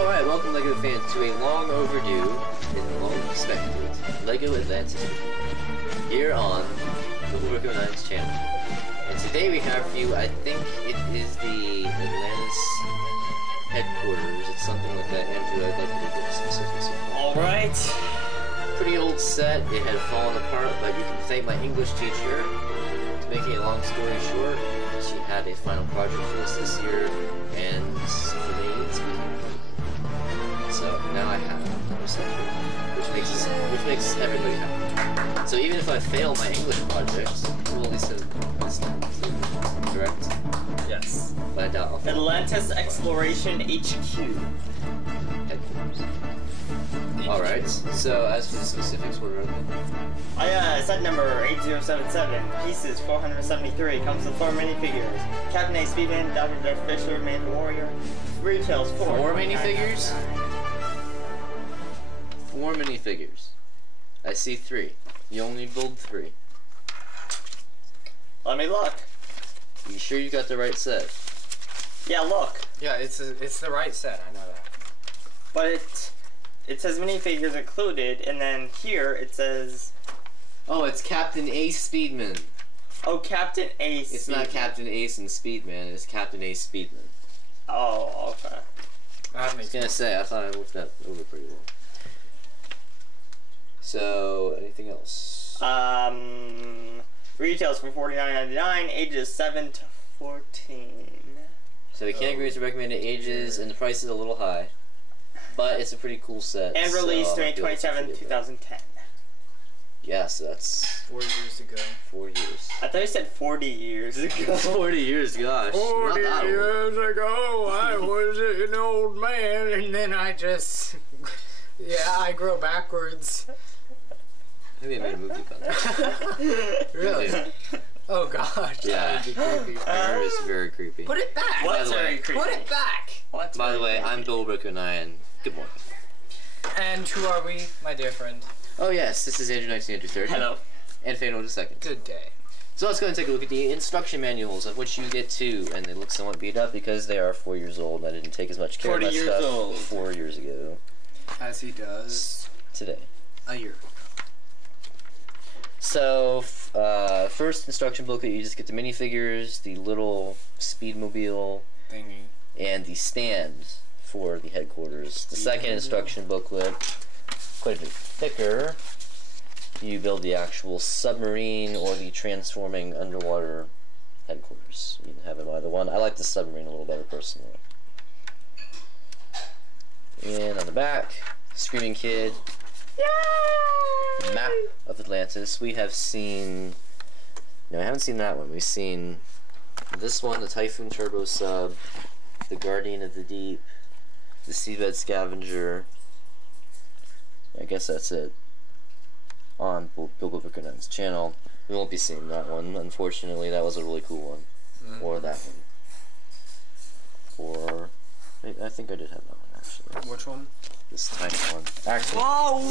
Alright, welcome LEGO fans to a long overdue and long expected LEGO Atlantis here on the Lego Atlantis channel. And today we have for you, I think it is the Atlantis headquarters. It's something like that. Andrew, I'd like you to give specifics. Alright. Pretty old set. It had fallen apart, but you can thank my English teacher. To make a long story short, she had a final project for us this year, and for me, it's so now I have a section, which makes everybody happy. So even if I fail my English projects, we'll at least have correct? Yes. But I doubt I'll fail. Atlantis Exploration HQ. Headquarters. Alright, so as for the specifics, what are they? Set number 8077, pieces 473, comes with 4 minifigures. Captain A, Speedman, Dr. Fisher, Man Warrior. Retails 4. 4 minifigures? 4 minifigures. I see 3. You only build 3. Let me look. You sure you got the right set? Yeah, look. Yeah, it's the right set, I know that. But it says minifigures included, and then here it says... Oh, it's Captain Ace Speedman. Oh, Captain Ace. It's not Captain Ace and Speedman, it's Captain Ace Speedman. Oh, okay. I was gonna say, I thought I looked that over pretty well. So, anything else? Retails for $49.99, ages 7 to 14. So we can't agree with the recommended ages, and the price is a little high. But it's a pretty cool set. And released so May 27, 2010. Yes, that's 4 years ago. 4 years. I thought you said 40 years ago. 40 years, gosh. 40 not that years ago, I was an old man, and then I just... yeah, I grow backwards. Maybe I made a movie about that. Really? Oh gosh, yeah. That would be creepy. That is very creepy. Put it back! What's very creepy? Put it back! What's By the way, creepy? I'm Bill Brooker9. Good morning. And who are we, my dear friend? Oh yes, this is Andrew 1930. Hello. And Fano II. Good day. So let's go and take a look at the instruction manuals of which you get 2, and they look somewhat beat up because they are 4 years old. I didn't take as much care of 40 my years stuff old. 4 years ago. As he does. Today. A year. So, first instruction booklet, you just get the minifigures, the little speedmobile, Thingy. and the stand for the headquarters. The second instruction booklet, quite a bit thicker. You build the actual submarine or the transforming underwater headquarters. You can have them either one. I like the submarine a little better personally. And on the back, Screaming Kid. Yay! Map of Atlantis. We have seen... No, I haven't seen that one. We've seen this one, the Typhoon Turbo Sub, the Guardian of the Deep, the Seabed Scavenger. I guess that's it. On Bill Brooker9's channel. We won't be seeing that one, unfortunately. That was a really cool one. Or that one. Or... I think I did have that one, actually. Which one? This tiny one. Actually... Whoa!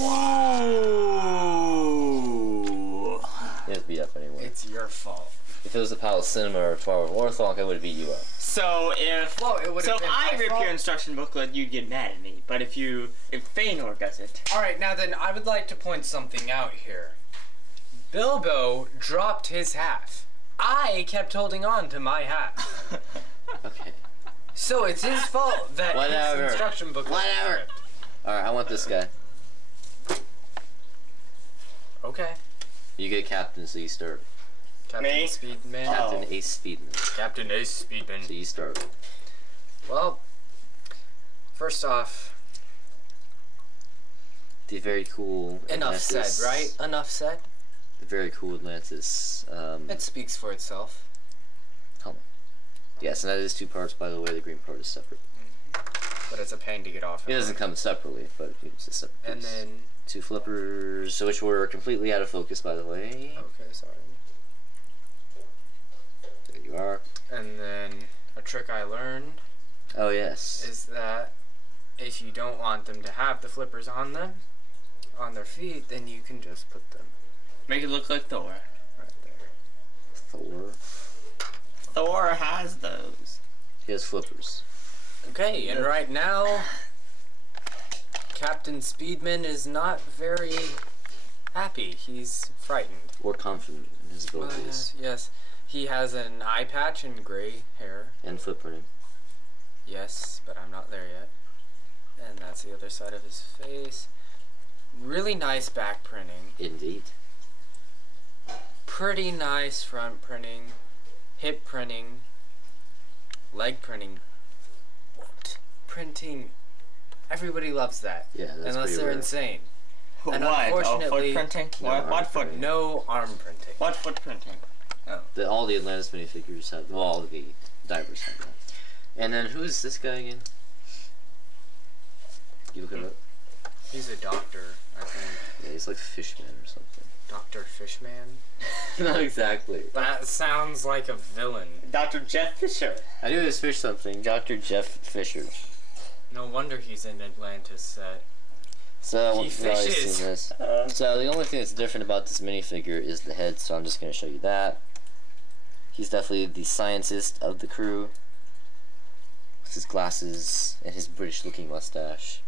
It was beat up anyway. It's your fault. If it was the Palace Cinema or Twilight Ortholk, I would have beat you up. So if it would have been I my rip fault. your instruction booklet, you'd get mad at me. But if Feanor does it, Alright, now then, I would like to point something out here. Bilbo dropped his half. I kept holding on to my half. Okay. So it's his fault that Whatever. his instruction booklet was Whatever. ripped. Alright, I want this guy. Okay. You get Captain, so you start. Captain Me? Speedman. Captain Ace Speedman. Captain Ace So Speedman. you start. Well, first off, The very cool enough Atlantis, said, right? Enough said. The very cool Atlantis. It speaks for itself. Helmet. Yes, and that is 2 parts, by the way. The green part is separate. But it's a pain to get off. It doesn't come separately, but it's a separate And piece. then... 2 flippers, which were completely out of focus, by the way. Okay, sorry. There you are. And then a trick I learned Oh, yes. is that if you don't want them to have the flippers on them, on their feet, then you can just put them make it look like Thor. right there. Thor. Thor has those. He has flippers. Okay, and right now, Captain Speedman is not very happy. He's frightened. Or confident in his Well, abilities. yes. He has an eye patch and gray hair. And footprinting. Yes, but I'm not there yet. And that's the other side of his face. Really nice back printing. Indeed. Pretty nice front printing. Hip printing. Leg printing. What? Printing. Everybody loves that. Yeah, that's unless pretty they're rare. insane. And What? Oh, unfortunately, foot printing? No, What arm foot? printing. no arm printing. What foot printing? Oh. All the Atlantis minifigures have, well, all the divers have that. And then who's this guy again? You look it up? He's a doctor, I think. Yeah, he's like Fishman or something. Dr. Fishman? Not exactly. That sounds like a villain. Dr. Jeff Fisher. I knew it was Fish something. Dr. Jeff Fisher. No wonder he's in Atlantis set. So, He we've already fishes. seen this. So, the only thing that's different about this minifigure is the head, so I'm just going to show you that. He's definitely the scientist of the crew. With his glasses and his British-looking mustache.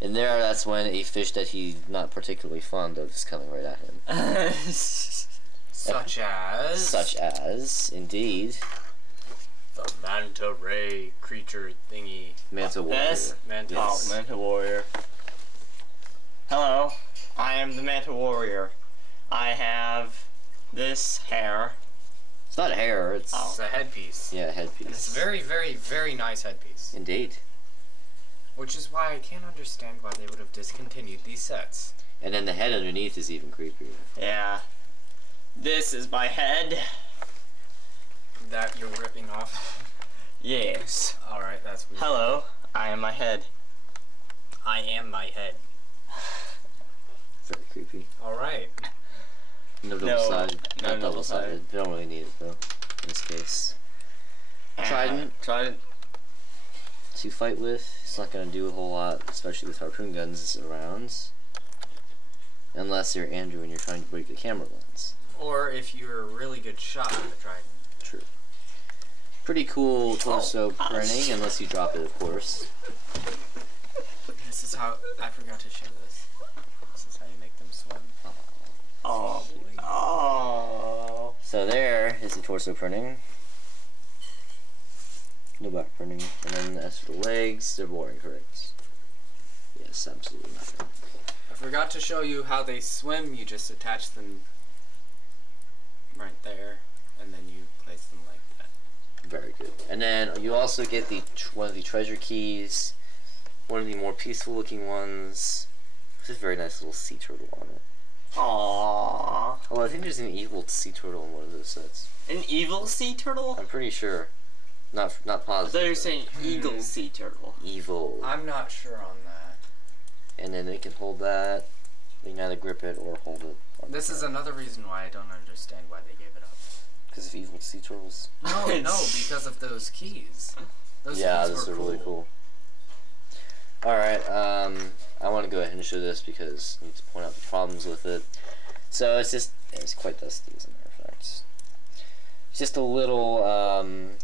And there, that's when a fish that he's not particularly fond of is coming right at him. Such as... Such as, indeed, the manta ray creature thingy. Manta Warrior. This? Manta. Yes. Oh, Manta Warrior. Hello, I am the Manta Warrior. I have this hair. It's not hair, it's... It's a headpiece. Yeah, headpiece. And it's a very, very, very nice headpiece. Indeed. Which is why I can't understand why they would have discontinued these sets. And then the head underneath is even creepier. Yeah. This is my head. That you're ripping off. Yes. Alright, that's weird. Hello, I am my head. I am my head. Very creepy. Alright. No No, double-sided. no Not double-sided. double-sided. They don't really need it, though, in this case. Trident. Trident. To fight with, it's not going to do a whole lot, especially with harpoon guns around. Unless you're Andrew and you're trying to break the camera lens. Or if you're a really good shot with a trident. True. Pretty cool torso printing, unless you drop it, of course. This is how... I forgot to show this. This is how you make them swim. Oh. Oh. So there is the torso printing. No back printing. And then as for the legs, they're boring, correct? Yes, absolutely nothing. I forgot to show you how they swim. You just attach them right there, and then you place them like that. Very good. And then you also get the one of the treasure keys, one of the more peaceful looking ones, with a very nice little sea turtle on it. Aww. Although I think there's an evil sea turtle in one of those sets. An evil sea turtle? I'm pretty sure. Not I positive. thought you were though. saying eagle sea turtle. Evil. I'm not sure on that. And then they can hold that. They can either grip it or hold it. This is another reason why I don't understand why they gave it up. Because of evil sea turtles. No, no, because of those keys. Those Yeah, keys those were are really cool. Alright, I want to go ahead and show this because I need to point out the problems with it. So it's quite dusty as a matter of fact. It's just a little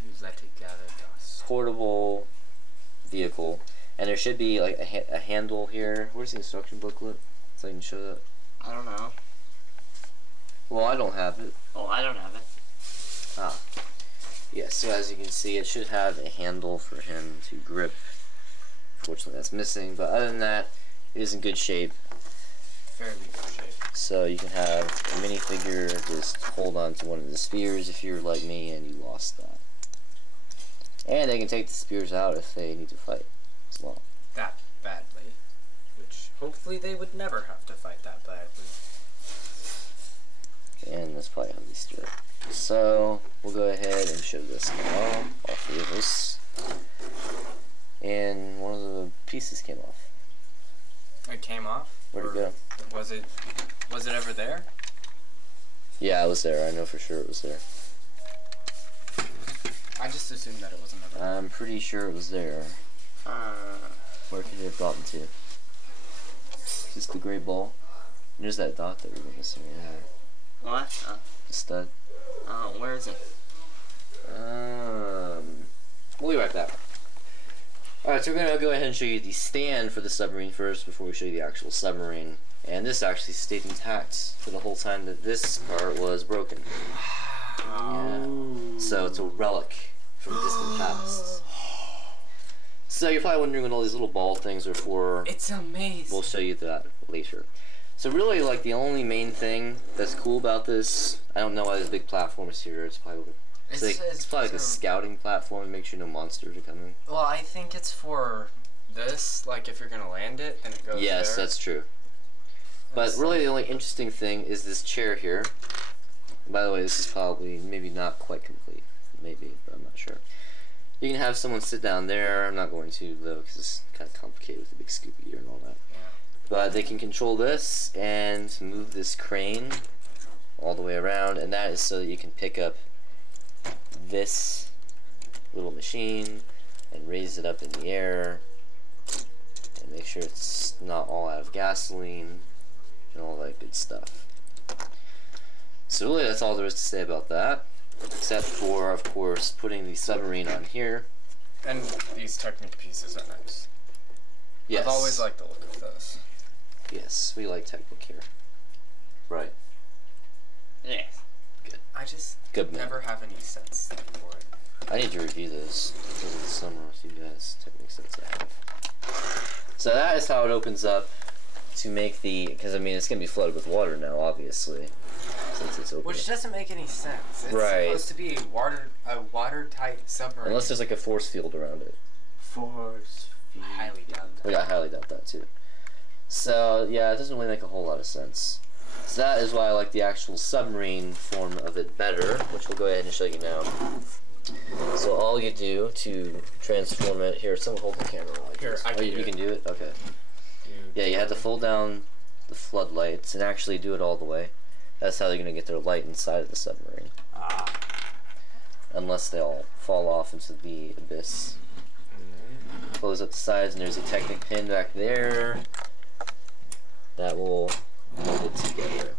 Use that to gather dust. portable vehicle. And there should be like a handle here. Where's the instruction booklet? So I can show that. I don't know. Well, I don't have it. Oh, I don't have it. Ah. Yeah, so as you can see, it should have a handle for him to grip. Fortunately, that's missing. But other than that, it is in good shape. Fairly good shape. So you can have a minifigure just hold on to one of the spears if you're like me and you lost that. And they can take the spears out if they need to fight as well. That badly. Which, hopefully they would never have to fight that badly. And that's probably how these do it. So we'll go ahead and show this now, all three of us. And one of the pieces came off. It came off? Where'd it Or go? Was it ever there? Yeah, it was there. I know for sure it was there. I just assumed that it wasn't ever there. I'm pretty sure it was there. Where could it have gotten to? Just the gray ball. And there's that dot that we were missing right here. What? The stud. Where is it? We'll be right back. Alright, so we're going to go ahead and show you the stand for the submarine first before we show you the actual submarine. And this actually stayed intact for the whole time that this part was broken. Yeah. So it's a relic from the distant past. So you're probably wondering what all these little ball things are for. It's amazing. We'll show you that later. So really, like, the only main thing that's cool about this, I don't know why there's big platforms here. It's probably it's probably like a scouting platform to make sure no monsters are coming. Well, I think it's for this. Like, if you're gonna land it, then it goes Yes, there. that's true. But really, the only interesting thing is this chair here. By the way, this is probably maybe not quite complete. Maybe, but I'm not sure. You can have someone sit down there. I'm not going to, though, because it's kind of complicated with the big scoop gear and all that. Yeah. But they can control this and move this crane all the way around, and that is so that you can pick up this little machine and raise it up in the air and make sure it's not all out of gasoline and all that good stuff. So really, that's all there is to say about that, except for, of course, putting the submarine on here. And these Technic pieces are nice. Yes. I've always liked the look of those. Yes, we like Technic here. Right. Yes. Good. I just Good man. never have any sets for it. I need to review those over the summer with you guys. Technic sets I have. So that is how it opens up to make the, because I mean it's gonna be flooded with water now, obviously, since it's open. Which doesn't make any sense. It's Right. supposed to be a watertight submarine. Unless there's like a force field around it. Force field. I highly doubt that. Which I highly doubt that too. So yeah, it doesn't really make a whole lot of sense. So that is why I like the actual submarine form of it better, which we'll go ahead and show you now. So all you do to transform it, here, someone hold the camera. Here, I can you do can it. do it? Okay. Yeah, you have to fold down the floodlights and actually do it all the way. That's how they're going to get their light inside of the submarine. Unless they all fall off into the abyss. Close up the sides, and there's a Technic pin back there that will hold it together.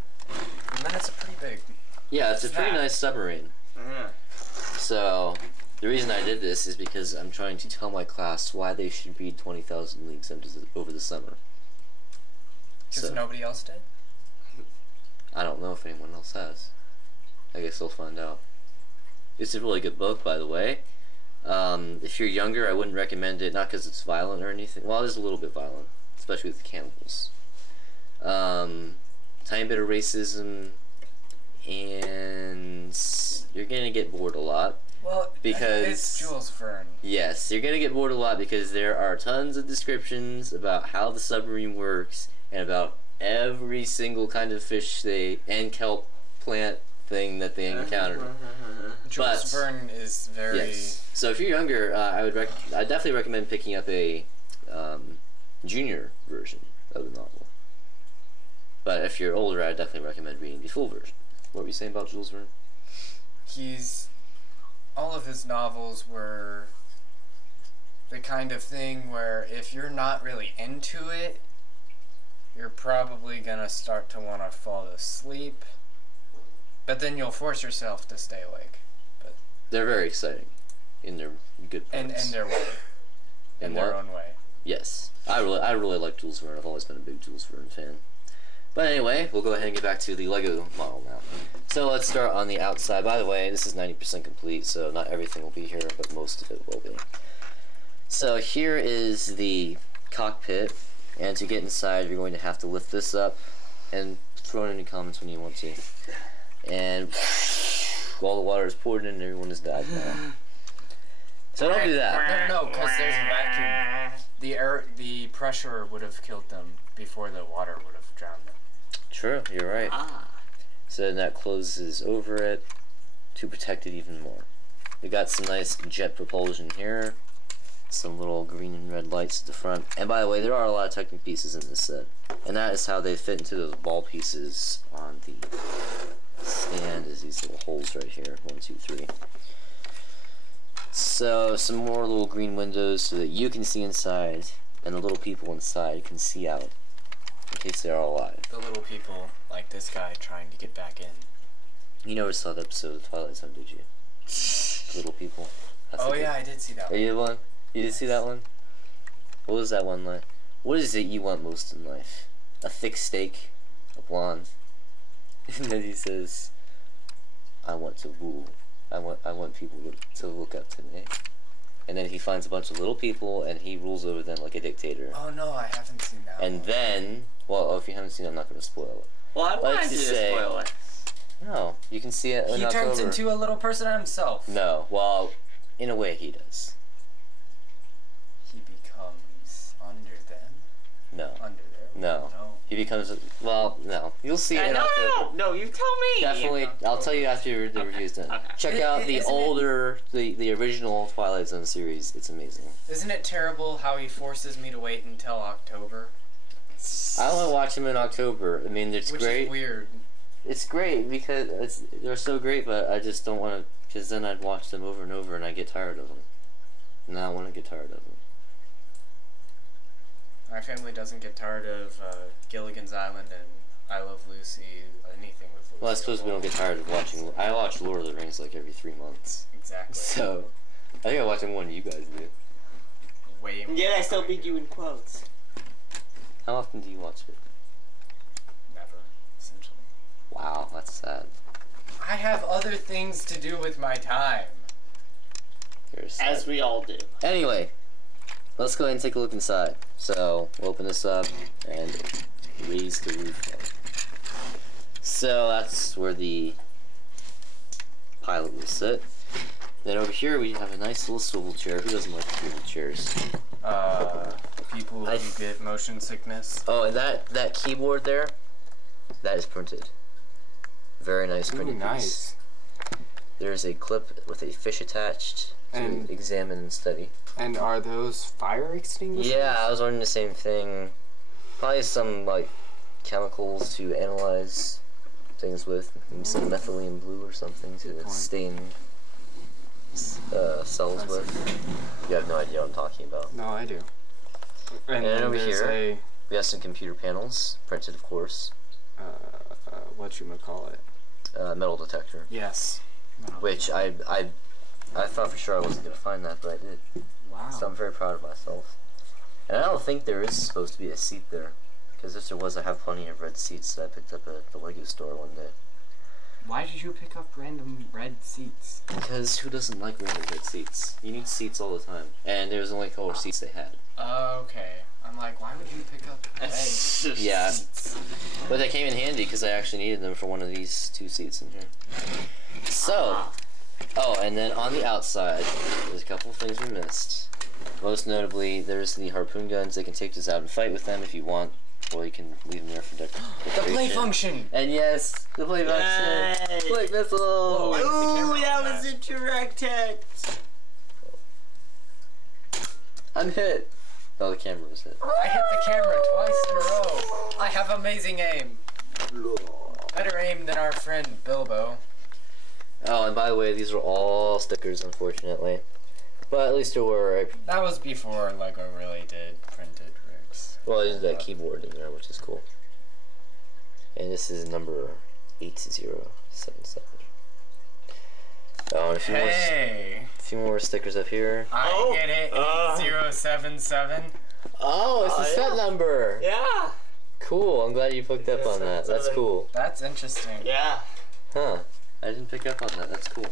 And then it's a pretty big. Yeah, it's a pretty nice submarine. Yeah. So, the reason I did this is because I'm trying to tell my class why they should read 20,000 Leagues over the summer. Because So, nobody else did? I don't know if anyone else has. I guess we'll find out. It's a really good book, by the way. If you're younger, I wouldn't recommend it, not because it's violent or anything. Well, it is a little bit violent, especially with the cannibals. Tiny bit of racism, and you're gonna get bored a lot. Well, Because- it's Jules Verne. Yes, you're gonna get bored a lot because there are tons of descriptions about how the submarine works and about every single kind of fish and kelp plant thing that they encounter. Jules But- Verne is very. Yes. So if you're younger, I definitely recommend picking up a junior version of the novel. But if you're older, I definitely recommend reading the full version. What were you saying about Jules Verne? All of his novels were the kind of thing where if you're not really into it, you're probably gonna start to want to fall asleep. But then you'll force yourself to stay awake. They're very exciting in their good And parts. in their way. In And their what? own way. Yes, I really like Jules Verne. I've always been a big Jules Verne fan. But anyway, we'll go ahead and get back to the Lego model now. So let's start on the outside. By the way, this is 90% complete, so not everything will be here, but most of it will be. So here is the cockpit, and to get inside, you're going to have to lift this up and throw in any comments when you want to. And all the water is poured in, and everyone has died now. So don't do that. No, because there's a vacuum. The pressure would have killed them before the water would have drowned them. True, you're right. So then that closes over it to protect it even more. We got some nice jet propulsion here. Some little green and red lights at the front. And by the way, there are a lot of Technic pieces in this set. And that is how they fit into those ball pieces on the stand, is these little holes right here. 1, 2, 3. So some more little green windows so that you can see inside and the little people inside can see out in case they're all alive. The little people, like this guy, trying to get back in. You never saw the episode of Twilight Zone, did you? Little people. That's Oh the yeah, good- I did see that Are one. you the one? You did see that one? What was that one line? What is it you want most in life? A thick steak, a blonde. And then he says, I want to rule. I want people to look up to me. And then he finds a bunch of little people and he rules over them like a dictator. Oh no, I haven't seen that. And one. then, well, if you haven't seen it, I'm not going to spoil it. Well, I wanted Let's you to just say- spoil it. No, you can see it in He October. turns into a little person himself. No, well, in a way he does. He becomes under them. No. Under there. No. He becomes, well, no. You'll see it in October. No, you tell me. Definitely, I'll tell you after the review's done. Okay. Check out the Isn't it- older, the original Twilight Zone series. It's amazing. Isn't it terrible how he forces me to wait until October? I want to watch them in October. I mean, it's Which great. is weird. It's great because they're so great, but I just don't want to, because then I'd watch them over and over and I get tired of them. And I don't want to get tired of them. My family doesn't get tired of Gilligan's Island and I Love Lucy, anything with Lucy. Well, I suppose we don't get tired of watching. I watch Lord of the Rings like every 3 months. Exactly. So, I think I watch more than you guys do. Way more. Yet I still beat you in quotes. How often do you watch it? Never, essentially. Wow, that's sad. I have other things to do with my time. You're sad. As we all do. Anyway, let's go ahead and take a look inside. So, we'll open this up and raise the roof up. So, that's where the pilot will sit. Then over here we have a nice little swivel chair. Who doesn't like swivel chairs? People who get motion sickness. Oh, and that keyboard there, that is printed. Very nice printed piece. Nice. There's a clip with a fish attached to And- examine and study. And are those fire extinguishers? Yeah, I was wondering the same thing. Probably some like chemicals to analyze things with, maybe some methylene blue or something to Good point. stain cells with. You have no idea what I'm talking about. No, I do. And then then over there's here- We have some computer panels, printed of course. whatchamacallit. Metal detector, Yes. which I thought for sure I wasn't gonna find that, but I did. Wow. So I'm very proud of myself. And I don't think there is supposed to be a seat there. Because if there was, I have plenty of red seats that I picked up at the Lego store one day. Why did you pick up random red seats? Because who doesn't like random red seats? You need seats all the time. And there was only color seats they had. Okay. I'm like, why would you pick up red Yeah. seats? But they came in handy because I actually needed them for one of these 2 seats in here. So, oh, and then on the outside, there's a couple of things we missed. Most notably, there's the harpoon guns. They can take this out and fight with them if you want. Or you can leave them there for The decoration. play function! And yes, the play function. Yay. Play missile. Whoa, I hit the camera Ooh, on that that. was interacted. I'm hit. Oh, the camera was hit. I hit the camera twice in a row. I have amazing aim. Better aim than our friend Bilbo. Oh, and by the way, these are all stickers, unfortunately. But at least there were. That was before Lego really did printed rigs. Well, there's that keyboard in there, which is cool. And this is number 8077. Oh, and Hey! a few more stickers up here. I Oh, get it. 8077. Oh, it's the Oh, set yeah. number. Yeah. Cool. I'm glad you picked up on that. That's cool. That's interesting. Yeah. Huh. I didn't pick up on that. That's cool.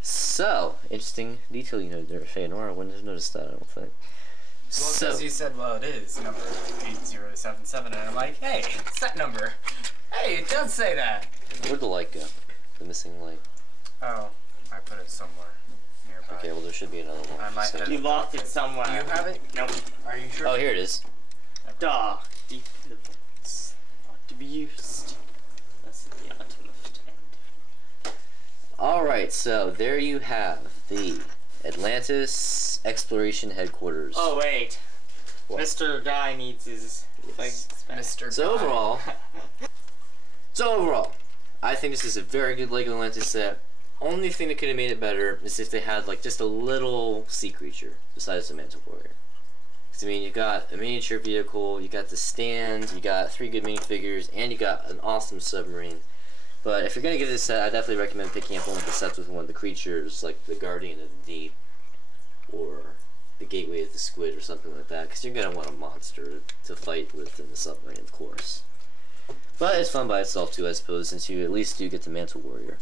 So, interesting detail you know there, Feanor. I wouldn't have noticed that, I don't think. Well, because you said, well, it is number 8077, and I'm like, hey, set number. Hey, it does say that. Where'd the light go? The missing light. Oh, I put it somewhere nearby. Okay, well, there should be another one. I might have You locked it somewhere. Do you have it? Nope. Are you sure? Oh, here it is. Dark, deep in the vaults, not to be used. That's the uttermost end. Alright, so there you have the Atlantis Exploration Headquarters. Oh wait, What? Mr. Guy needs his legs back. Mr. So Guy. overall, I think this is a very good Lego Atlantis set. Only thing that could have made it better is if they had like just a little sea creature besides the Mantle Warrior. 'Cause, I mean, you got a miniature vehicle, you got the stand, you got 3 good minifigures, and you got an awesome submarine. But if you're gonna get this set, I definitely recommend picking up one of the sets with one of the creatures, like the Guardian of the Deep, or the gateway of the squid or something like that, because you're gonna want a monster to fight with in the submarine, of course. But it's fun by itself too, I suppose, since you at least do get the Mantle Warrior.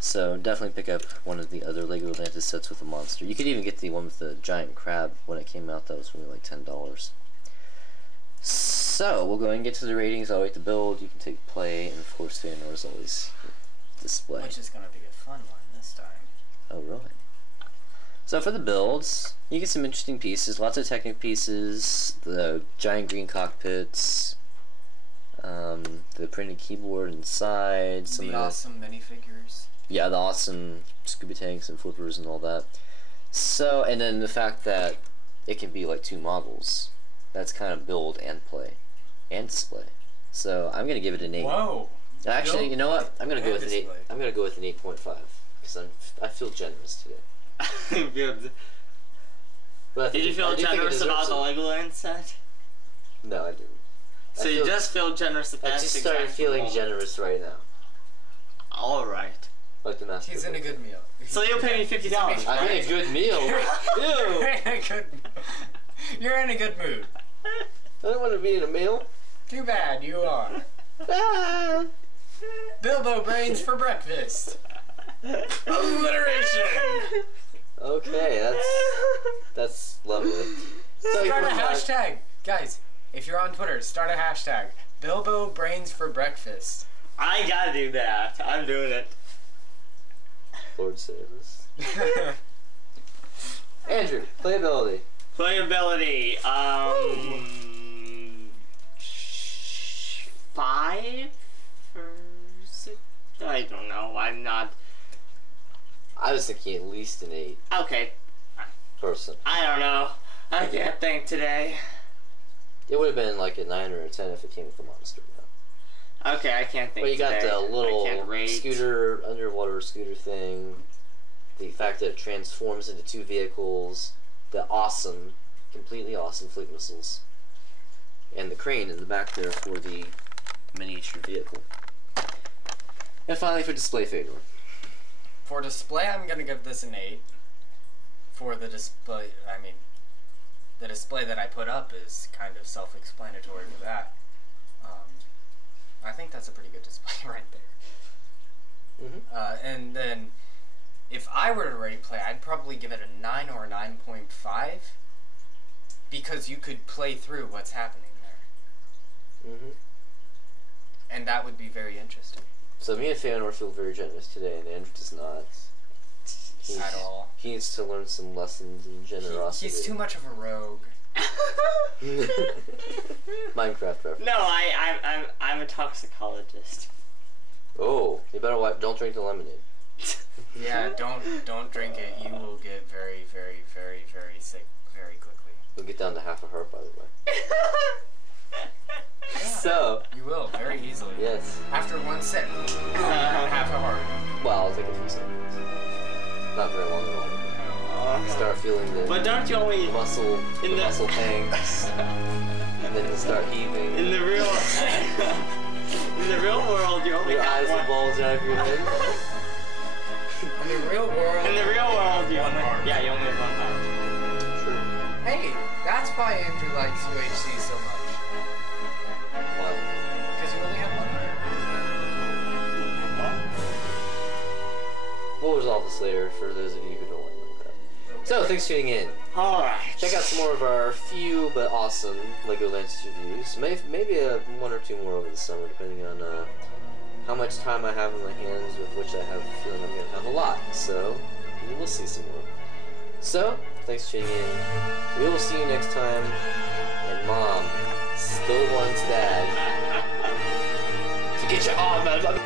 So definitely pick up one of the other Lego Atlantis sets with a monster. You could even get the one with the giant crab when it came out. That was only like $10. So we'll go ahead and get to the ratings. I'll wait to build. You can take play, and of course, Feanor is always display. Which is gonna be a fun one this time. Oh, really? So for the builds, you get some interesting pieces. Lots of Technic pieces. The giant green cockpits. The printed keyboard inside. Some the awesome minifigures. Yeah, the awesome scuba tanks and flippers and all that. So, and then the fact that it can be like 2 models. That's kind of build and play. And display. So, I'm going to give it an 8. Whoa! Actually, you know what? I'm going to go with an 8. Display. I'm going to go with an 8.5 because I feel generous today. Good. But Did you feel generous about the Legoland set? No, I didn't. So you just feel generous about I just started feeling generous right now. Alright. Like the master. He's in a good meal. So you'll pay me $50. I'm in a good meal. Ew! You're in a good mood. I don't want to be in a meal. Too bad you are. Ah. Bilbo brains for breakfast. Alliteration. Okay, that's lovely. So Start a hashtag, guys. If you're on Twitter, start a hashtag. Bilbo brains for breakfast. I gotta do that. I'm doing it. Lord save us. Andrew, playability. Playability. 5 or 6? I don't know. I'm not. I was thinking at least an 8. Okay. Person. I don't know. I can't think today. It would have been like a 9 or a 10 if it came with the monster. Though. Okay, I can't think. But you got today. the little I can't rate. scooter, underwater scooter thing. The fact that it transforms into 2 vehicles. The awesome, completely awesome fleet missiles. And the crane in the back there for the miniature vehicle. And finally for display, Fedor. For display, I'm gonna give this an 8. For the display, I mean, the display that I put up is kind of self-explanatory for that. I think that's a pretty good display right there. Mm-hmm. And then, if I were to rate play, I'd probably give it a 9 or a 9.5, because you could play through what's happening there. Mm-hmm. And that would be very interesting. So me and Feanor feel very generous today, and Andrew does not. At all. He needs to learn some lessons in generosity. He's too much of a rogue. Minecraft reference. No, I'm a toxicologist. Oh, you better watch. Don't drink the lemonade. Yeah, don't drink it. You will get very, very, very, very sick very quickly. We'll get down to half a heart, by the way. So. You will, very easily. Yes. After one sip, half a heart. Well, I'll take a few seconds. Not very long at all. Start feeling the muscle pangs, and then start heaving. In the real world, you only your have eyes one. will bulge out of your head. In the real world. In the real world, you one only heart. Yeah, you only have one heart. True. Hey, that's why Andrew likes UHC so much. Wow. Because you only have one heart. We'll resolve this later for those of you who don't like Minecraft. So, thanks for tuning in. Alright. Check out some more of our few but awesome Lego Atlantis reviews. Maybe 1 or 2 more over the summer, depending on how much time I have in my hands, with which I have a feeling I'm going to have a lot. So, you will see some more. So, thanks for tuning in. We will see you next time. And Mom still wants Dad to get your arm out of